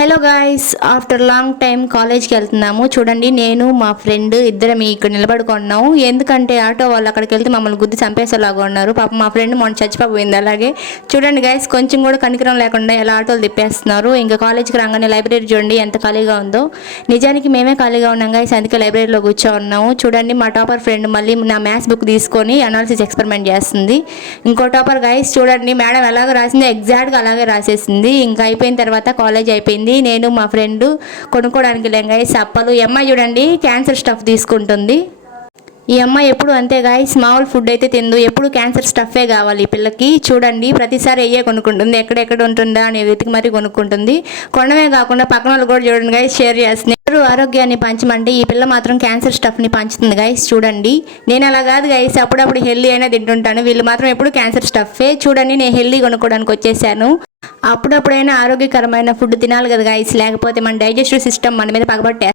Hello guys, after long time కాలేజ్కి వెళ్తున్నాము. చూడండి, నేను మా ఫ్రెండ్ ఇద్దరం ఇక్కడ నిలబడుకున్నాము. ఎందుకంటే ఆటో వాళ్ళు అక్కడికి వెళ్తే మమ్మల్ని గుద్ది చంపేసేలాగా ఉన్నారు. పాపం మా ఫ్రెండ్ మొన్న చచ్చిపోయింది. అలాగే చూడండి గాయ్స్, కొంచెం కూడా కనికరం లేకుండా ఎలా ఆటోలు తిప్పేస్తున్నారు. ఇంకా కాలేజ్కి రాగానే లైబ్రరీ చూడండి ఎంత ఖాళీగా ఉందో. నిజానికి మేమే ఖాళీగా ఉన్నాం గాయ్స్, అందుకే లైబ్రరీలో కూర్చో ఉన్నాము. చూడండి, మా టాపర్ ఫ్రెండ్ మళ్ళీ నా మ్యాథ్స్ బుక్ తీసుకొని అనాలిసిస్ ఎక్స్పెరిమెంట్ చేస్తుంది. ఇంకో టాపర్ గాయ్స్ చూడండి, మేడం ఎలాగ రాసిందో ఎగ్జాక్ట్గా అలాగే రాసేసింది. ఇంకా అయిపోయిన తర్వాత కాలేజ్ అయిపోయింది. నేను మా ఫ్రెండ్ కొనుక్కోవడానికి వెళ్ళాం గాయ్స్ అప్పలు. ఈ అమ్మాయి చూడండి క్యాన్సర్ స్టఫ్ తీసుకుంటుంది. ఈ అమ్మాయి ఎప్పుడు అంతే గాయ్స్, మామూలు ఫుడ్ అయితే తిందు, ఎప్పుడు క్యాన్సర్ స్టఫే కావాలి ఈ పిల్లకి. చూడండి, ప్రతిసారి అయ్యే కొనుక్కుంటుంది, ఎక్కడెక్కడ ఉంటుందా అని వెతికి మరీ కొనుక్కుంటుంది. కొనమే కాకుండా పక్కన వాళ్ళు కూడా చూడండి గాయ్స్ షేర్ చేస్తుంది. ఎవరు ఆరోగ్యాన్ని పంచమంటే ఈ పిల్ల మాత్రం క్యాన్సర్ స్టఫ్ని పంచుతుంది గాయ్స్. చూడండి, నేను అలా కాదు గాయ్స్, అప్పుడప్పుడు హెల్దీ అయినా తింటుంటాను, వీళ్ళు మాత్రం ఎప్పుడు క్యాన్సర్ స్టఫే. చూడండి, నేను హెల్దీ కొనుక్కోవడానికి వచ్చేసాను. అప్పుడప్పుడైనా ఆరోగ్యకరమైన ఫుడ్ తినాలి కదా గాయ్స్, లేకపోతే మన డైజెస్టివ్ సిస్టమ్ మన మీద పగబట్టే